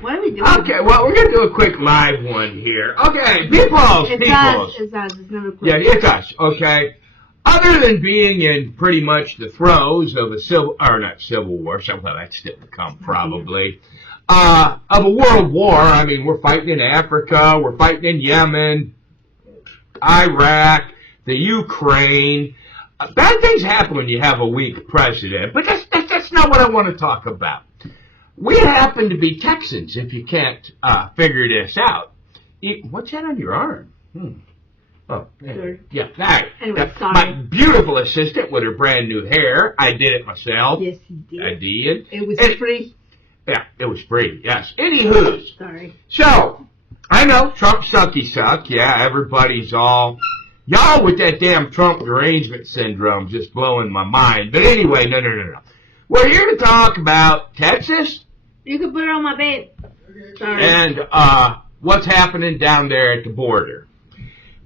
What are we doing? Okay, well, we're going to do a quick live one here. Okay, people. It's us. It's never quick. Yeah, it's us, okay? Other than being in pretty much the throes of a civil war, so, well, that's still to come probably, of a world war. I mean, we're fighting in Africa, we're fighting in Yemen, Iraq, the Ukraine. Bad things happen when you have a weak president, but that's not what I want to talk about. We happen to be Texans, if you can't figure this out. What's that on your arm? Oh, yeah. Anyway, sorry. My beautiful assistant with her brand new hair. I did it myself. Yes, you did. I did. It was free. Yeah, it was free, yes. Anywho's. Sorry. So, I know, Trump sucky suck. Yeah, everybody's all... Y'all with that damn Trump derangement syndrome just blowing my mind. But anyway, no. We're here to talk about Texas. You can put it on my bed. Sorry. And what's happening down there at the border.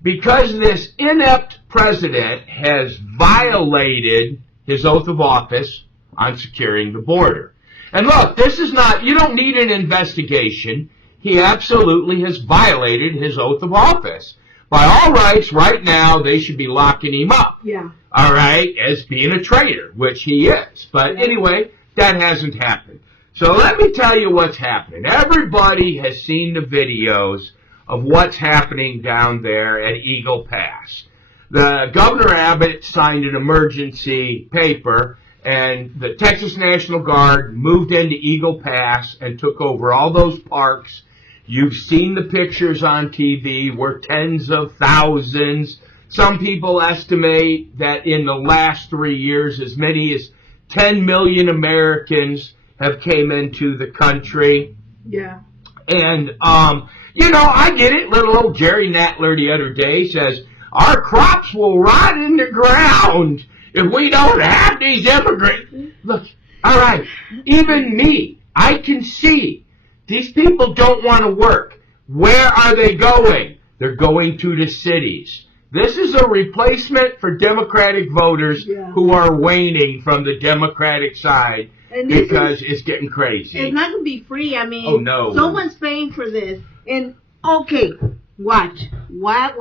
Because this inept president has violated his oath of office on securing the border. And look, this is not, you don't need an investigation. He absolutely has violated his oath of office. By all rights, right now, they should be locking him up. Yeah. All right, as being a traitor, which he is. But anyway, that hasn't happened. So let me tell you what's happening. Everybody has seen the videos of what's happening down there at Eagle Pass. The Governor Abbott signed an emergency paper, and the Texas National Guard moved into Eagle Pass and took over all those parks. You've seen the pictures on TV where tens of thousands. Some people estimate that in the last 3 years, as many as 10 million Americans have came into the country. Yeah. And, I get it. Little old Jerry Natler the other day says, our crops will rot in the ground if we don't have these immigrants. Look, all right, even me, I can see these people don't want to work. Where are they going? They're going to the cities. This is a replacement for Democratic voters who are waning from the Democratic side because it's getting crazy. It's not going to be free. I mean, oh, no. Someone's paying for this. And, okay, watch. What?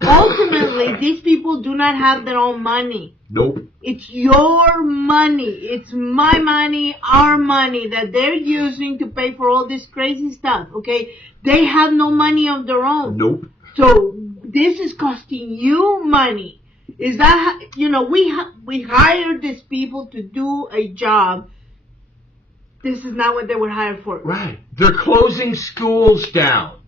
Ultimately, these people do not have their own money. Nope. It's your money. It's my money, our money that they're using to pay for all this crazy stuff, okay? They have no money of their own. Nope. So this is costing you money. Is that, we hired these people to do a job. This is not what they were hired for. Right. They're closing schools down.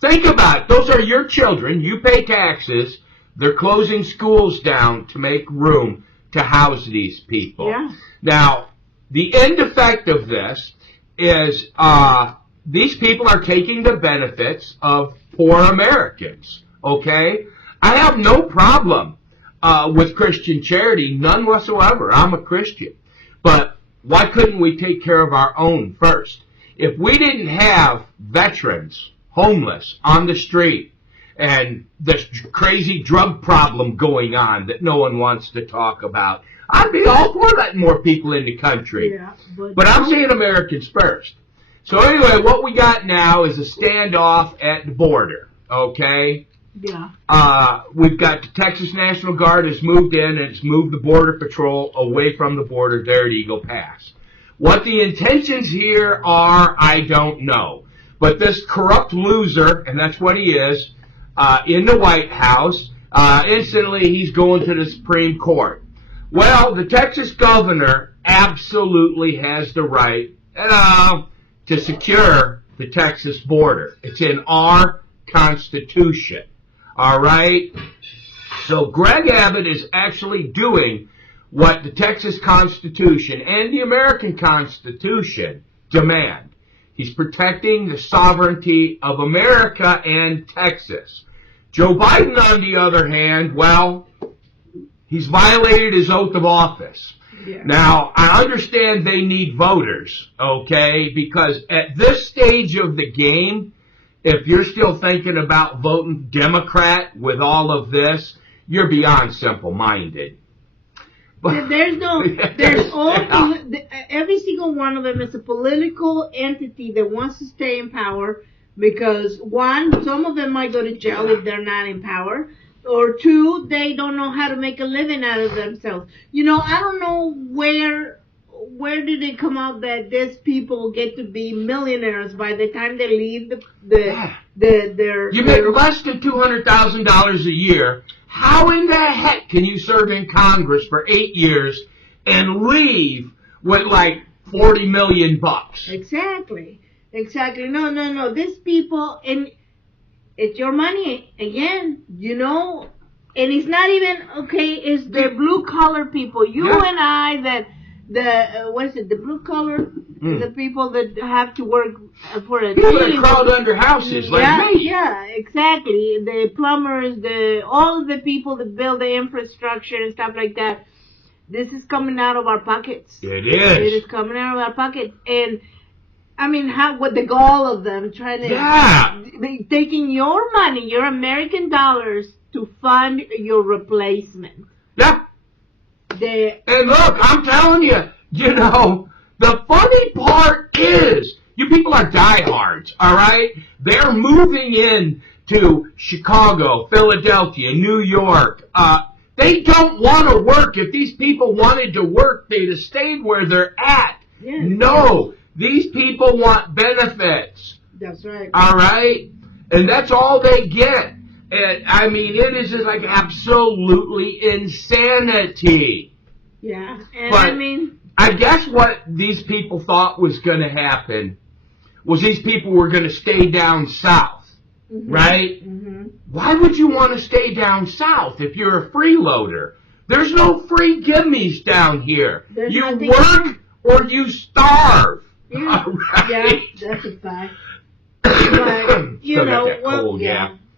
Think about it. Those are your children. You pay taxes. They're closing schools down to make room to house these people. Yeah. Now, the end effect of this is these people are taking the benefits of poor Americans, okay? I have no problem with Christian charity, none whatsoever. I'm a Christian. But why couldn't we take care of our own first? If we didn't have veterans, homeless, on the street, and this crazy drug problem going on that no one wants to talk about, I'd be all for letting more people in the country. Yeah, but I'm saying Americans first. So anyway, what we got now is a standoff at the border, okay? Yeah. We've got the Texas National Guard has moved in and it's moved the Border Patrol away from the border there at Eagle Pass. What the intentions here are, I don't know. But this corrupt loser, and that's what he is, in the White House, instantly he's going to the Supreme Court. Well, the Texas governor absolutely has the right to secure the Texas border. It's in our Constitution. All right? So Greg Abbott is actually doing what the Texas Constitution and the American Constitution demand. He's protecting the sovereignty of America and Texas. Joe Biden, on the other hand, well, he's violated his oath of office. Yeah. Now, I understand they need voters, okay, because at this stage of the game, if you're still thinking about voting Democrat with all of this, you're beyond simple-minded. There's every single one of them is a political entity that wants to stay in power because one, some of them might go to jail if they're not in power, or two, they don't know how to make a living out of themselves. I don't know where did it come out that these people get to be millionaires by the time they leave You make less than $200,000 a year. How in the heck can you serve in Congress for 8 years and leave with like $40 million? Exactly. No. These people, and it's your money again, and it's not even it's the blue collar people. You and I the blue collar, the people that have to work for a people that crawled under houses like me. Yeah, exactly. The plumbers, all the people that build the infrastructure and stuff like that. This is coming out of our pockets. It is. It is coming out of our pockets. And I mean, what the goal of them trying to taking your money, your American dollars, to fund your replacement. Yeah. And look, I'm telling you, the funny part is, you people are diehards, all right? They're moving in to Chicago, Philadelphia, New York. They don't want to work. If these people wanted to work, they'd have stayed where they're at. Yeah. No, these people want benefits. That's right. All right? And that's all they get. And, I mean, it is just like absolutely insanity. Yeah. And but I guess what these people thought was going to happen was these people were going to stay down south, right? Mm-hmm. Why would you want to stay down south if you're a freeloader? There's no free gimmies down here. You work or you starve. Yeah, right? Yeah, that's a fact.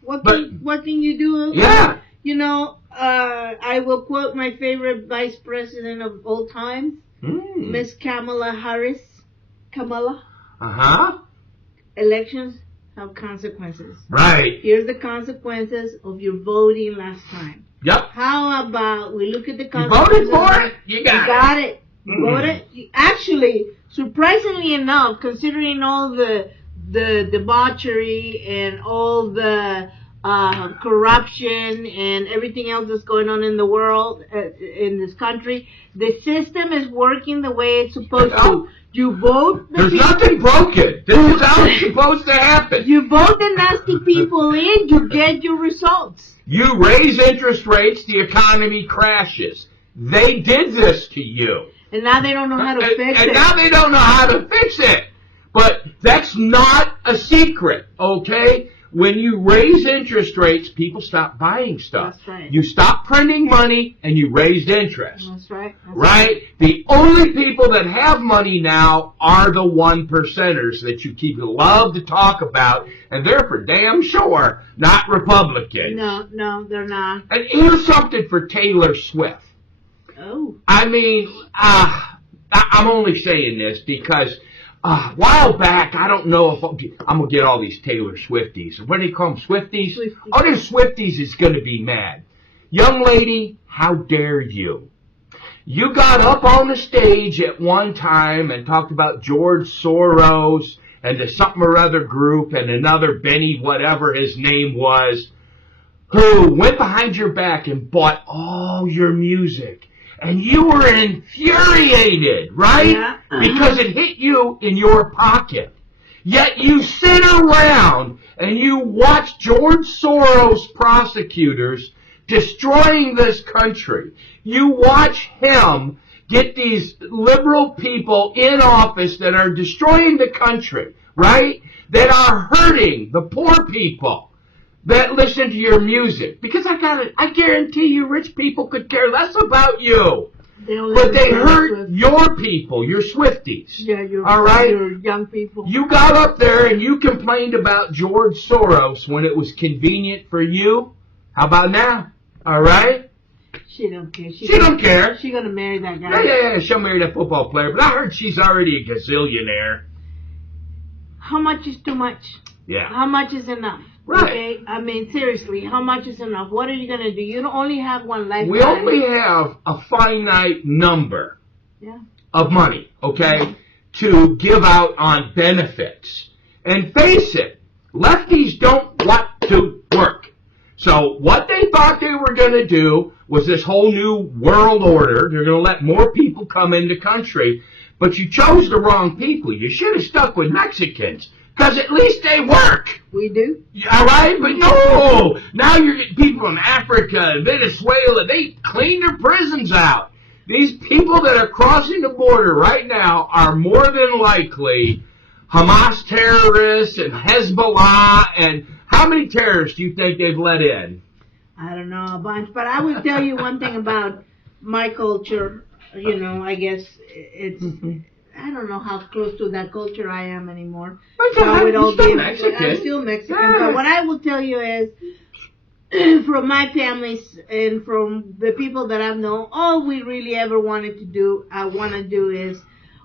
But, what can you do? Yeah. I will quote my favorite vice president of all time, Miss Kamala Harris. Kamala. Uh-huh. Elections have consequences. Right. Here's the consequences of your voting last time. Yep. How about we look at the consequences? You voted for it? You got it. You voted. Actually, surprisingly enough, considering all the debauchery and all the corruption and everything else that's going on in the world, in this country, the system is working the way it's supposed to. You vote. There's nothing broken. This is how it's supposed to happen. You vote the nasty people in, you get your results. You raise interest rates, the economy crashes. They did this to you. And now they don't know how to fix it. And now they don't know how to fix it. But that's not a secret, okay? When you raise interest rates, people stop buying stuff. That's right. You stop printing money and you raised interest. That's right. Right? The only people that have money now are the 1%ers that you love to talk about, and they're for damn sure not Republicans. No, they're not. And here's something for Taylor Swift. Oh. I mean, I'm only saying this because a while back, I don't know if I'm going to get all these Taylor Swifties. What do they call them, Swifties? Oh, them Swifties is going to be mad. Young lady, how dare you? You got up on the stage at one time and talked about George Soros and the something or other group and another Benny, whatever his name was, who went behind your back and bought all your music. And you were infuriated, right? Yeah. Because it hit you in your pocket. Yet you sit around and you watch George Soros prosecutors destroying this country. You watch him get these liberal people in office that are destroying the country, right? That are hurting the poor people that listen to your music. Because I guarantee you rich people could care less about you. But they hurt your people, your Swifties. Yeah, all right? Your young people. You got up there and you complained about George Soros when it was convenient for you. How about now? All right? She don't care. She don't care. She's going to marry that guy. Yeah, she'll marry that football player. But I heard she's already a gazillionaire. How much is too much? Yeah. How much is enough? Right. Okay? I mean, seriously, how much is enough? What are you going to do? You don't only have one lifetime. We only have a finite number of money, okay, to give out on benefits. And face it, lefties don't want to work. So what they thought they were going to do was this whole new world order. They're going to let more people come into the country. But you chose the wrong people. You should have stuck with Mexicans, because at least they work. We do. All right? But no! Now you're getting people from Africa and Venezuela. They clean their prisons out. These people that are crossing the border right now are more than likely Hamas terrorists and Hezbollah. And how many terrorists do you think they've let in? I don't know, a bunch. But I will tell you one thing about my culture. You know, I guess it's, I don't know how close to that culture I am anymore. I'm still Mexican. I'm still Mexican. Yeah. But what I will tell you is, from my families and from the people that I've known, all we really ever want to do is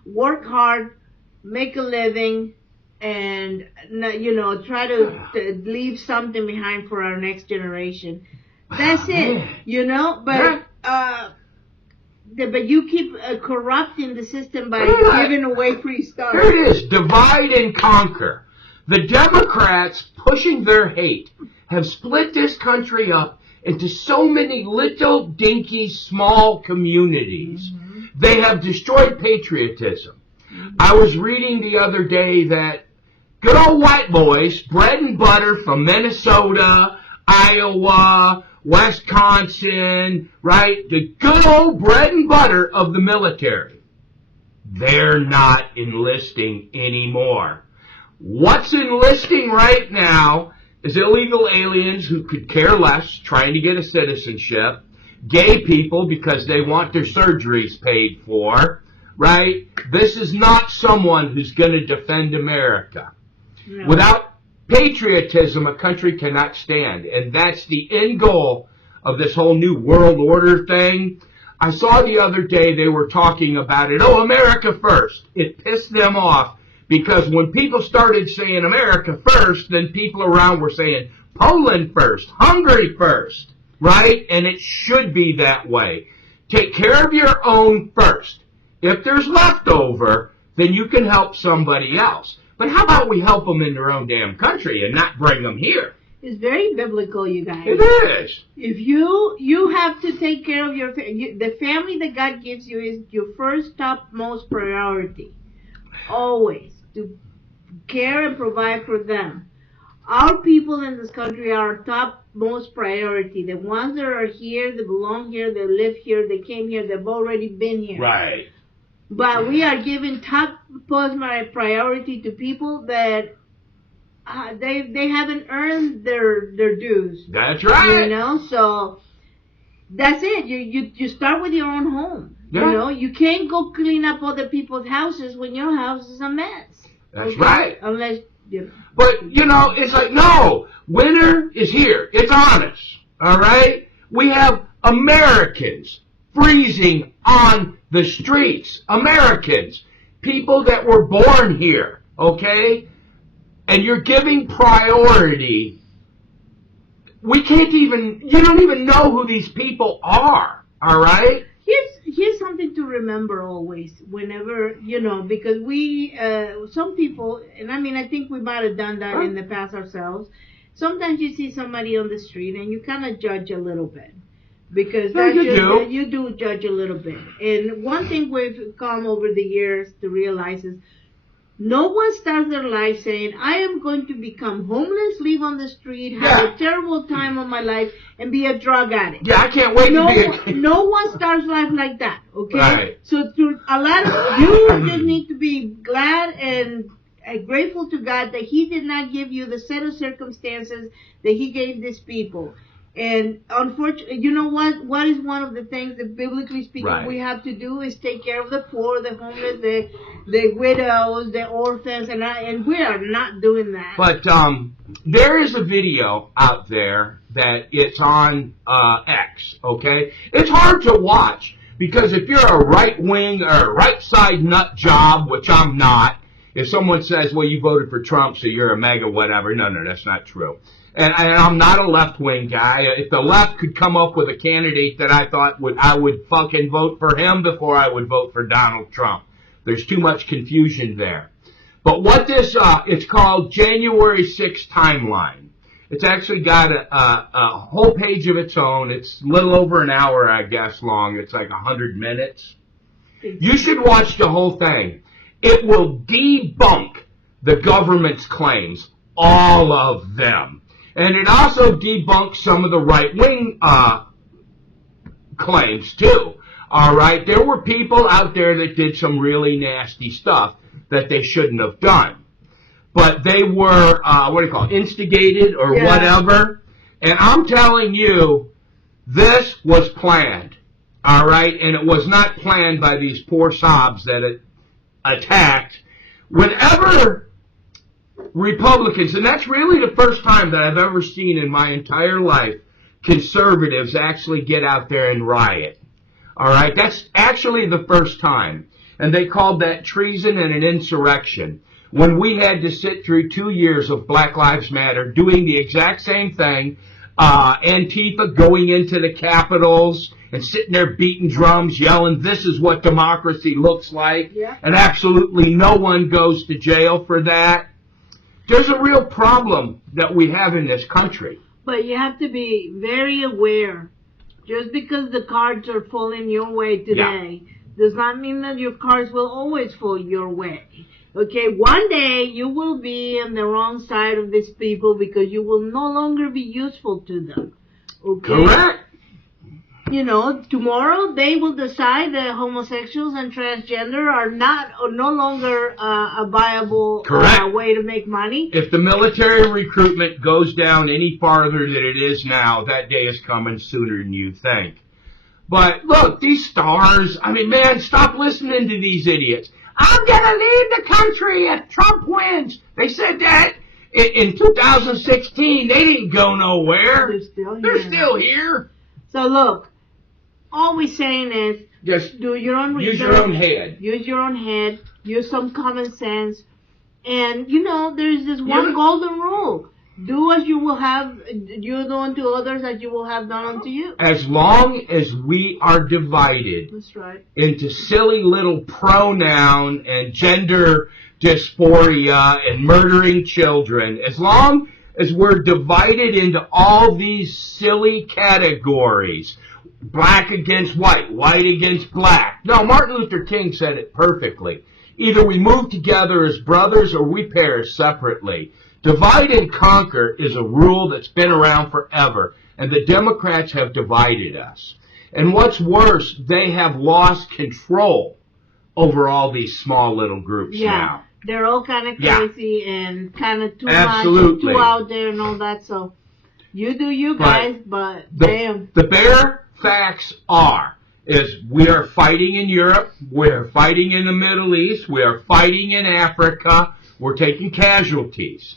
work hard, make a living, and, you know, try to leave something behind for our next generation. That's it, you know, but you keep corrupting the system by giving away free stuff. Here it is, divide and conquer. The Democrats, pushing their hate, have split this country up into so many little, dinky, small communities. Mm-hmm. They have destroyed patriotism. Mm-hmm. I was reading the other day that good old white boys, bread and butter from Minnesota, Iowa, Wisconsin, right? The good old bread and butter of the military. They're not enlisting anymore. What's enlisting right now is illegal aliens who could care less, trying to get a citizenship, gay people because they want their surgeries paid for, right? This is not someone who's going to defend America. No. Without patriotism, a country cannot stand. And that's the end goal of this whole new world order thing. I saw the other day they were talking about it. Oh, America first. It pissed them off because when people started saying America first, then people around were saying Poland first, Hungary first, right? And it should be that way. Take care of your own first. If there's leftover, then you can help somebody else. But how about we help them in their own damn country and not bring them here? It's very biblical, you guys. It is. If you have to take care of the family that God gives you is your first topmost priority. Always. To care and provide for them. Our people in this country are our topmost priority. The ones that are here, they belong here, they live here, they came here, they've already been here. Right. But we are giving top priority to people that they haven't earned their dues. That's right. You know, so that's it. You start with your own home. Yeah. You know, you can't go clean up other people's houses when your house is a mess. That's right. Unless you know. But you know, it's like no, winter is here. It's on us. All right. We have Americans freezing on the streets. Americans, people that were born here, okay? And you're giving priority. You don't even know who these people are, all right? Here's something to remember always, whenever, you know, because some people, and I mean, I think we might have done that in the past ourselves. Sometimes you see somebody on the street and you kind of judge a little bit. Because you do judge a little bit. And one thing we've come over the years to realize is no one starts their life saying, I am going to become homeless, live on the street, have a terrible time of my life, and be a drug addict. Yeah, I can't wait to be No one starts life like that, okay? Right. So you just need to be glad and grateful to God that He did not give you the set of circumstances that He gave these people. And unfortunately, you know what? What is one of the things that, biblically speaking, we have to do is take care of the poor, the homeless, the widows, the orphans, and we are not doing that. But there is a video out there that it's on X. Okay, it's hard to watch because if you're a right wing or a right side nut job, which I'm not, if someone says, "Well, you voted for Trump, so you're a MAGA whatever," no, that's not true. And I'm not a left-wing guy. If the left could come up with a candidate that I thought I would fucking vote for him before I would vote for Donald Trump. There's too much confusion there. But what this, it's called January 6th Timeline. It's actually got a whole page of its own. It's a little over an hour, I guess, long. It's like 100 minutes. You should watch the whole thing. It will debunk the government's claims, all of them. And it also debunks some of the right-wing claims, too. All right? There were people out there that did some really nasty stuff that they shouldn't have done. But they were, instigated or whatever. And I'm telling you, this was planned. All right? And it was not planned by these poor sobs that it attacked. Whenever Republicans, and that's really the first time that I've ever seen in my entire life, conservatives actually get out there and riot. All right? That's actually the first time. And they called that treason and an insurrection. When we had to sit through 2 years of Black Lives Matter doing the exact same thing, Antifa going into the Capitols and sitting there beating drums, yelling, this is what democracy looks like, and absolutely no one goes to jail for that. There's a real problem that we have in this country. But you have to be very aware. Just because the cards are falling your way today does not mean that your cards will always fall your way. Okay, one day you will be on the wrong side of these people because you will no longer be useful to them. Okay? Correct. You know, tomorrow they will decide that homosexuals and transgender are no longer a viable way to make money. If the military recruitment goes down any farther than it is now, that day is coming sooner than you think. But look, these stars, I mean, man, stop listening to these idiots. I'm going to leave the country if Trump wins. They said that in 2016. They didn't go nowhere. They're still here. So look, all we're saying is just do your own research. Use your own head. Use your own head. Use some common sense. And, you know, there's this one golden rule. Do as you will have, you do unto others as you will have done unto you. As long as we are divided That's right. into silly little pronoun and gender dysphoria and murdering children, as long as we're divided into all these silly categories, black against white, white against black. No, Martin Luther King said it perfectly. Either we move together as brothers or we perish separately. Divide and conquer is a rule that's been around forever, and the Democrats have divided us. And what's worse, they have lost control over all these small little groups now. They're all kind of crazy and kind of too Absolutely. much, too out there and all that. So you do you guys, but damn. The bare facts is we are fighting in Europe, we are fighting in the Middle East, we are fighting in Africa, we're taking casualties.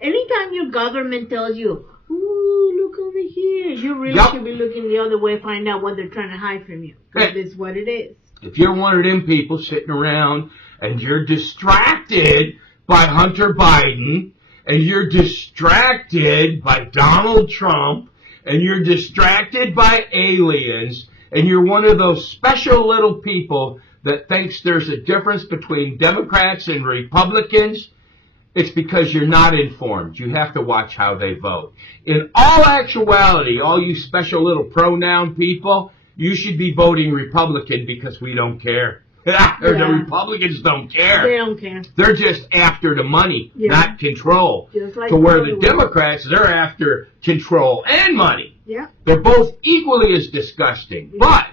Anytime your government tells you, ooh, look over here, you really should be looking the other way, find out what they're trying to hide from you. That is what it is. If you're one of them people sitting around and you're distracted by Hunter Biden, and you're distracted by Donald Trump, and you're distracted by aliens, and you're one of those special little people that thinks there's a difference between Democrats and Republicans, it's because you're not informed. You have to watch how they vote. In all actuality, all you special little pronoun people, you should be voting Republican because we don't care. The Republicans don't care. They don't care. They're just after the money, not control. Just like to where the Democrats, they're after control and money. Yeah. They're both equally as disgusting. Yeah. But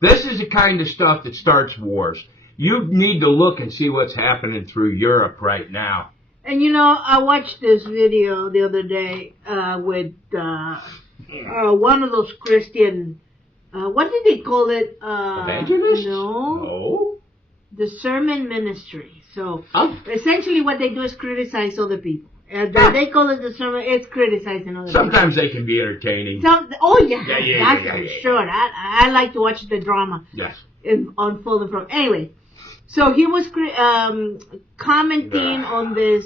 this is the kind of stuff that starts wars. You need to look and see what's happening through Europe right now. And you know, I watched this video the other day with one of those Christian, what did they call it? Evangelists? No. The sermon ministry. So essentially what they do is criticize other people. They call it the sermon, it's criticizing other people. Sometimes they can be entertaining. That's for sure. I like to watch the drama. Yes. Unfolding from. Anyway. So he was commenting on this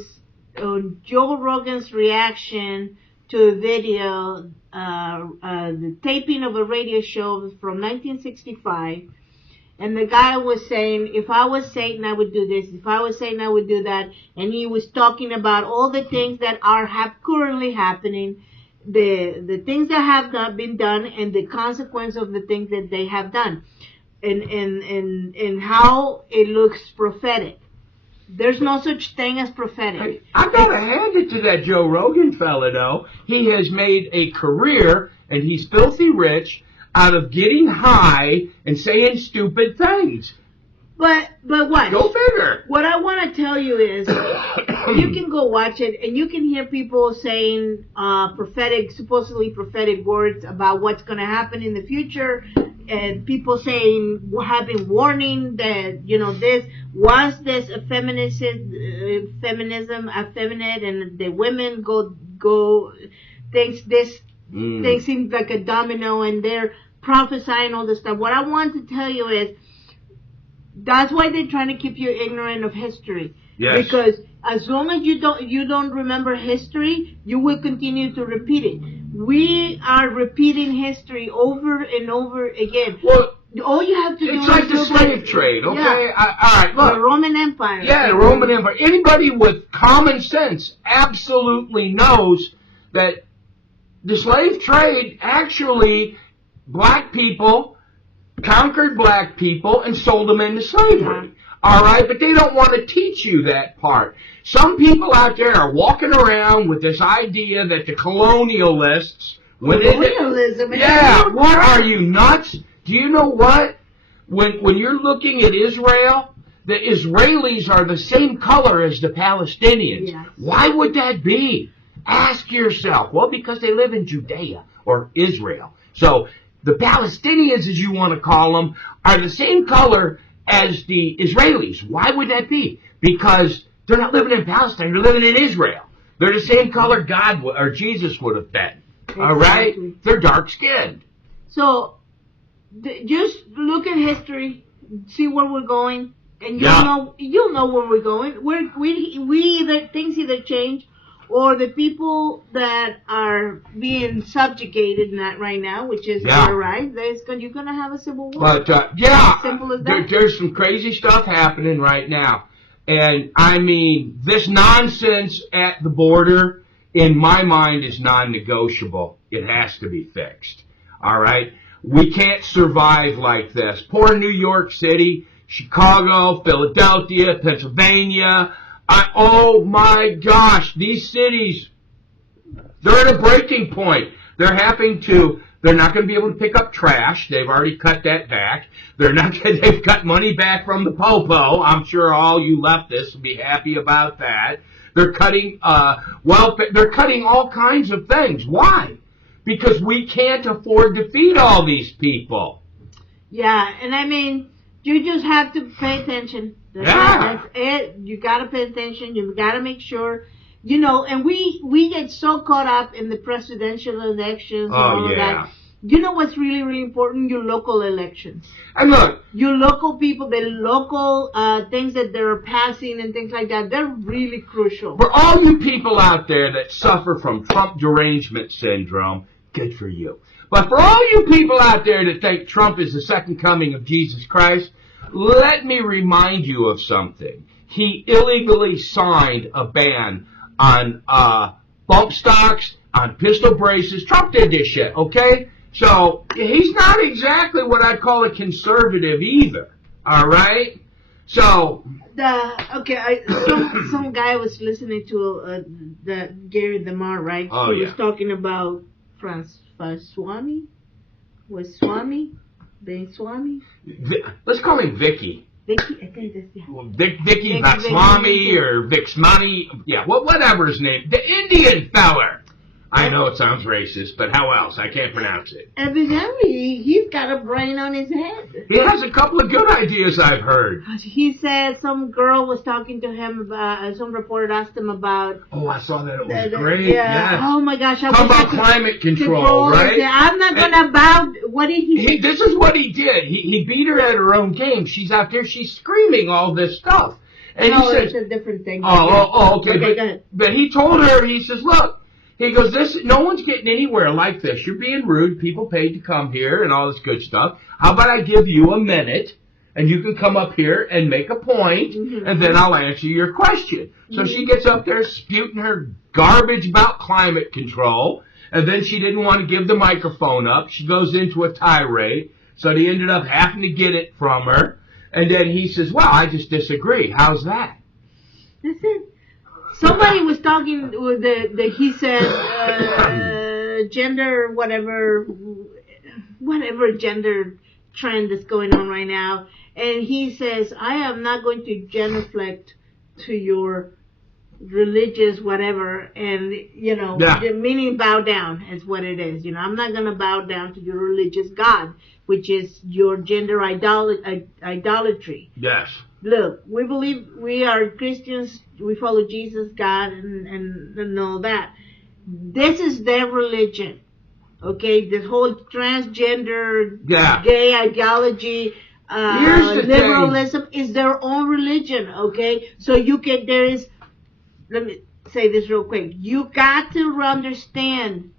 Joe Rogan's reaction to a video, the taping of a radio show from 1965. And the guy was saying, if I was Satan, I would do this. If I was Satan, I would do that. And he was talking about all the things that are currently happening, the things that have not been done, and the consequence of the things that they have done, and how it looks prophetic. There's no such thing as prophetic. I've got to hand it to that Joe Rogan fella, though. He has made a career, and he's filthy rich, out of getting high and saying stupid things. But what? Go figure. What I want to tell you is, you can go watch it, and you can hear people saying supposedly prophetic words about what's going to happen in the future, and people saying, having warning that, this a feminism, effeminate, and the women go thinks this. They seem like a domino, and they're prophesying all this stuff. What I want to tell you is, that's why they're trying to keep you ignorant of history. Yes. Because as long as you don't remember history, you will continue to repeat it. We are repeating history over and over again. Well, all you have to do it's is like the slave trade, okay? Yeah. All right, look. The Roman Empire. Yeah, the Roman Empire. Anybody with common sense absolutely knows that the slave trade, actually, black people conquered black people and sold them into slavery. Yeah. All right, but they don't want to teach you that part. Some people out there are walking around with this idea that the colonialists... Colonialism? Yeah, what are you, nuts? Do you know what? When you're looking at Israel, the Israelis are the same color as the Palestinians. Yes. Why would that be? Ask yourself. Well, because they live in Judea or Israel. So the Palestinians, as you want to call them, are the same color as the Israelis. Why would that be? Because they're not living in Palestine. They're living in Israel. They're the same color God or Jesus would have been. Exactly. All right? They're dark-skinned. So just look at history, see where we're going, and you'll know where we're going. Things either change, or the people that are being subjugated right now, which is our right, you're going to have a civil war. But, Simple as that. There's some crazy stuff happening right now. And, I mean, this nonsense at the border, in my mind, is non-negotiable. It has to be fixed. All right? We can't survive like this. Poor New York City, Chicago, Philadelphia, Pennsylvania. Oh my gosh, these cities, they're at a breaking point. They're not going to be able to pick up trash. They've already cut that back. They've cut money back from the popo. I'm sure all you leftists will be happy about that. They're cutting, they're cutting all kinds of things. Why? Because we can't afford to feed all these people. Yeah, and I mean, you just have to pay attention. That's it. You gotta pay attention. You gotta make sure, and we get so caught up in the presidential elections and all of that. You know what's really, really important? Your local elections. And look, your local people, the local things that they're passing and things like that, they're really crucial. For all you people out there that suffer from Trump derangement syndrome, good for you. But for all you people out there that think Trump is the second coming of Jesus Christ, let me remind you of something. He illegally signed a ban on bump stocks, on pistol braces. Trump did this shit, okay? So he's not exactly what I'd call a conservative either, all right? So some guy was listening to the Gary DeMar, right? Oh, he was talking about Swami. Let's call him Vicky. Vicky, I think that's Vicky Vatswamy or Vixmani, whatever his name. The Indian feller. I know it sounds racist, but how else? I can't pronounce it. Evidently, he's got a brain on his head. He has a couple of good ideas, I've heard. He said some girl was talking to him about, some reporter asked him about... Oh, I saw that. It was great. Yeah. Yes. Oh, my gosh. How about climate control, right? Said, I'm not going to bow... What did he say? This is what he did. He beat her at her own game. She's out there. She's screaming all this stuff. And no, he says, it's a different thing. okay. Okay, go ahead. But he told her, he says, look, he goes, no one's getting anywhere like this. You're being rude. People paid to come here and all this good stuff. How about I give you a minute and you can come up here and make a point, and then I'll answer your question. So she gets up there spouting her garbage about climate control, and then she didn't want to give the microphone up. She goes into a tirade, so they ended up having to get it from her. And then he says, well, I just disagree. How's that? Listen, somebody was talking with he said, gender, whatever gender trend that's going on right now. And he says, I am not going to genuflect to your religious whatever, and, meaning bow down is what it is. I'm not going to bow down to your religious God, which is your gender idolatry. Yes. Look, we are Christians, we follow Jesus, God, and all that. This is their religion. Okay, this whole transgender, gay ideology, liberalism is their own religion. Okay, so let me say this real quick. You got to understand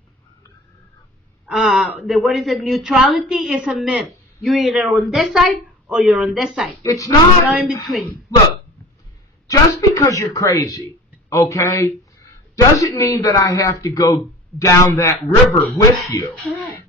neutrality is a myth. You're either on this side or you're on this side. It's not. No in between. Look, just because you're crazy, okay, doesn't mean that I have to go down that river with you.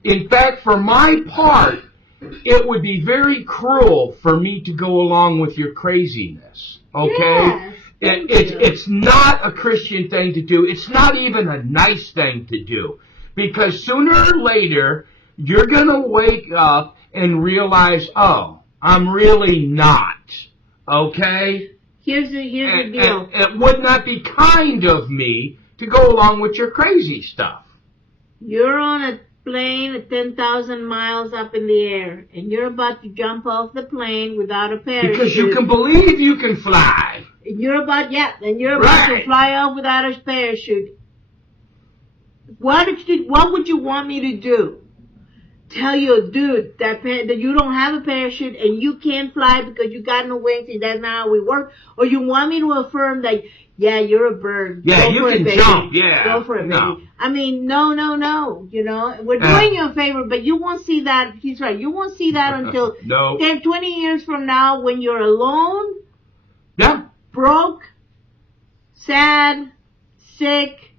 In fact, for my part, it would be very cruel for me to go along with your craziness. Okay? Yes, it's not a Christian thing to do. It's not even a nice thing to do. Because sooner or later, you're going to wake up and realize, oh, I'm really not. Okay? Here's the deal. It would not be kind of me to go along with your crazy stuff. You're on a plane at 10,000 miles up in the air, and you're about to jump off the plane without a parachute. Because you can believe you can fly. And you're about to fly off without a parachute. What would you want me to do? Tell you, dude, that you don't have a parachute and you can't fly because you got no wings and that's not how we work? Or you want me to affirm that, yeah, you're a bird. Yeah, go you for can it, jump. baby. Yeah. Go for it, No. baby. I mean, no. We're doing you a favor, but you won't see that. He's right. You won't see that until 10, 20 years from now when you're alone, broke, sad, sick,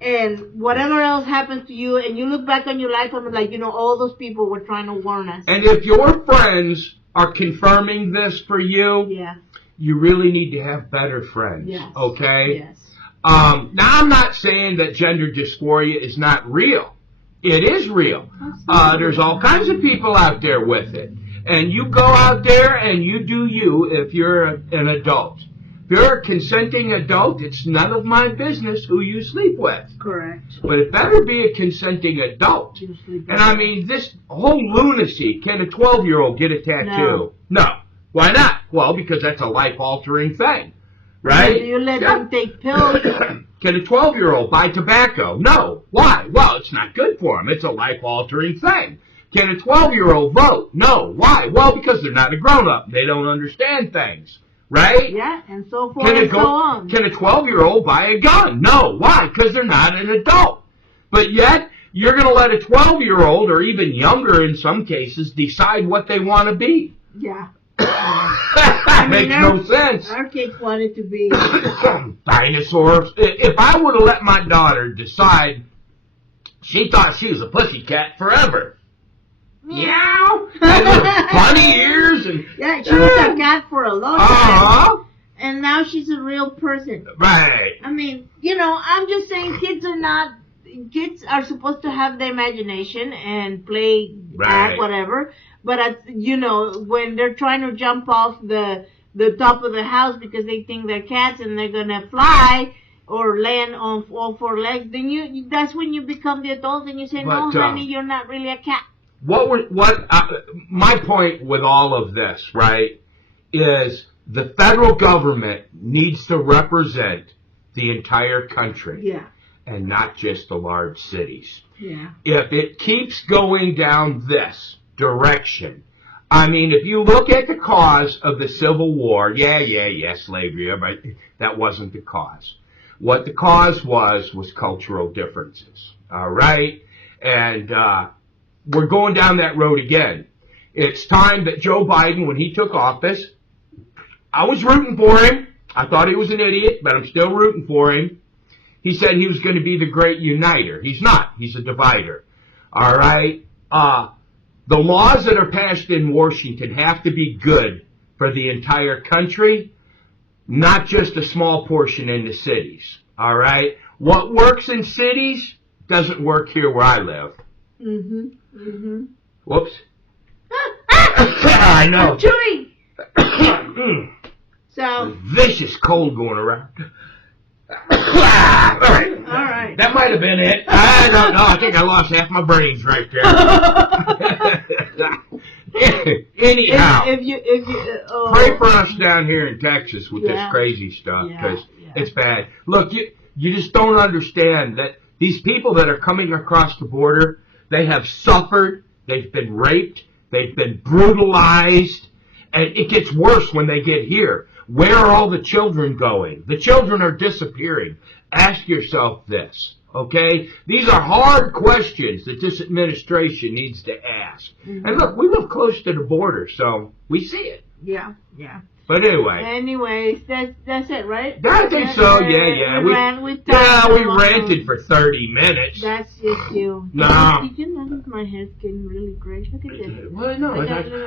and whatever else happens to you, and you look back on your life and like, all those people were trying to warn us. And if your friends are confirming this for you, you really need to have better friends. Yes. Okay? Yes. Now, I'm not saying that gender dysphoria is not real. It is real. There's all kinds of people out there with it. And you go out there and you do you if you're an adult. If you're a consenting adult, it's none of my business who you sleep with. Correct. But it better be a consenting adult. And I mean, this whole lunacy, can a 12-year-old get a tattoo? No. Why not? Well, because that's a life-altering thing. Right? You let them take pills. Can a 12-year-old buy tobacco? No. Why? Well, it's not good for them. It's a life-altering thing. Can a 12-year-old vote? No. Why? Well, because they're not a grown-up. They don't understand things. Right? Yeah, and so forth and so on. Can a 12-year-old buy a gun? No. Why? Because they're not an adult. But yet, you're going to let a 12-year-old, or even younger in some cases, decide what they want to be. Yeah. That makes no sense. Our kids wanted to be dinosaurs. If I would have let my daughter decide, she thought she was a pussycat forever. Meow. And funny ears and yeah, she was a cat for a long time. And now she's a real person. Right. I mean, I'm just saying kids are supposed to have their imagination and play, act, whatever. But, when they're trying to jump off the top of the house because they think they're cats and they're going to fly or land on all four legs, then that's when you become the adult and you say, no, honey, you're not really a cat. My point with all of this, right, is the federal government needs to represent the entire country. Yeah. And not just the large cities. Yeah. If it keeps going down this direction, I mean, if you look at the cause of the Civil War, slavery, but that wasn't the cause. What the cause was cultural differences. All right? And we're going down that road again. It's time that Joe Biden, when he took office, I was rooting for him. I thought he was an idiot, but I'm still rooting for him. He said he was going to be the great uniter. He's not. He's a divider. All right? The laws that are passed in Washington have to be good for the entire country, not just a small portion in the cities. All right? What works in cities doesn't work here where I live. Whoops. I know. I'm chewing. So vicious cold going around. All right. That might have been it. I don't know. I think I lost half my brains right there. Anyhow, if you pray for us down here in Texas with this crazy stuff, because it's bad. Look, you just don't understand that these people that are coming across the border, they have suffered, they've been raped, they've been brutalized, and it gets worse when they get here. Where are all the children going? The children are disappearing. Ask yourself this, okay? These are hard questions that this administration needs to ask. And look, we live close to the border, so we see it. Yeah. But anyway. Anyways, that's it, right? I think so, yeah. We ranted for 30 minutes. That's just you. No. Did you notice my hair's getting really gray? Look at this. Well, no,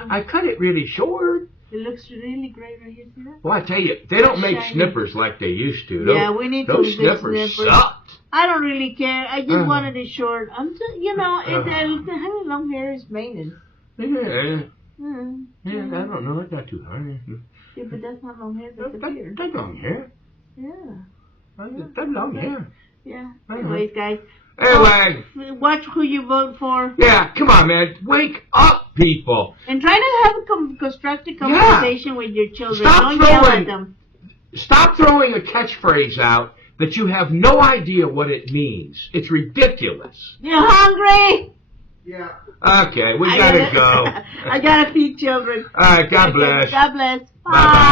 I cut it really short. It looks really great right here. See that? Well, I tell you, they don't make snippers like they used to. We need those snippers sucked. I don't really care. I just wanted it short. I'm just, having long hair is maintenance. Yeah, I don't know. It's not too hard. Yeah, but that's not long hair. That's a beard. That's long hair. Yeah. That's long hair. Yeah. Anyways, guys. Anyway. Watch who you vote for. Yeah, come on, man. Wake up, people. And try to have a constructive conversation with your children. Don't yell at them. Stop throwing a catchphrase out that you have no idea what it means. It's ridiculous. You're hungry? Yeah. Okay, we gotta go. I gotta feed children. All right, God bless. God bless. Bye-bye.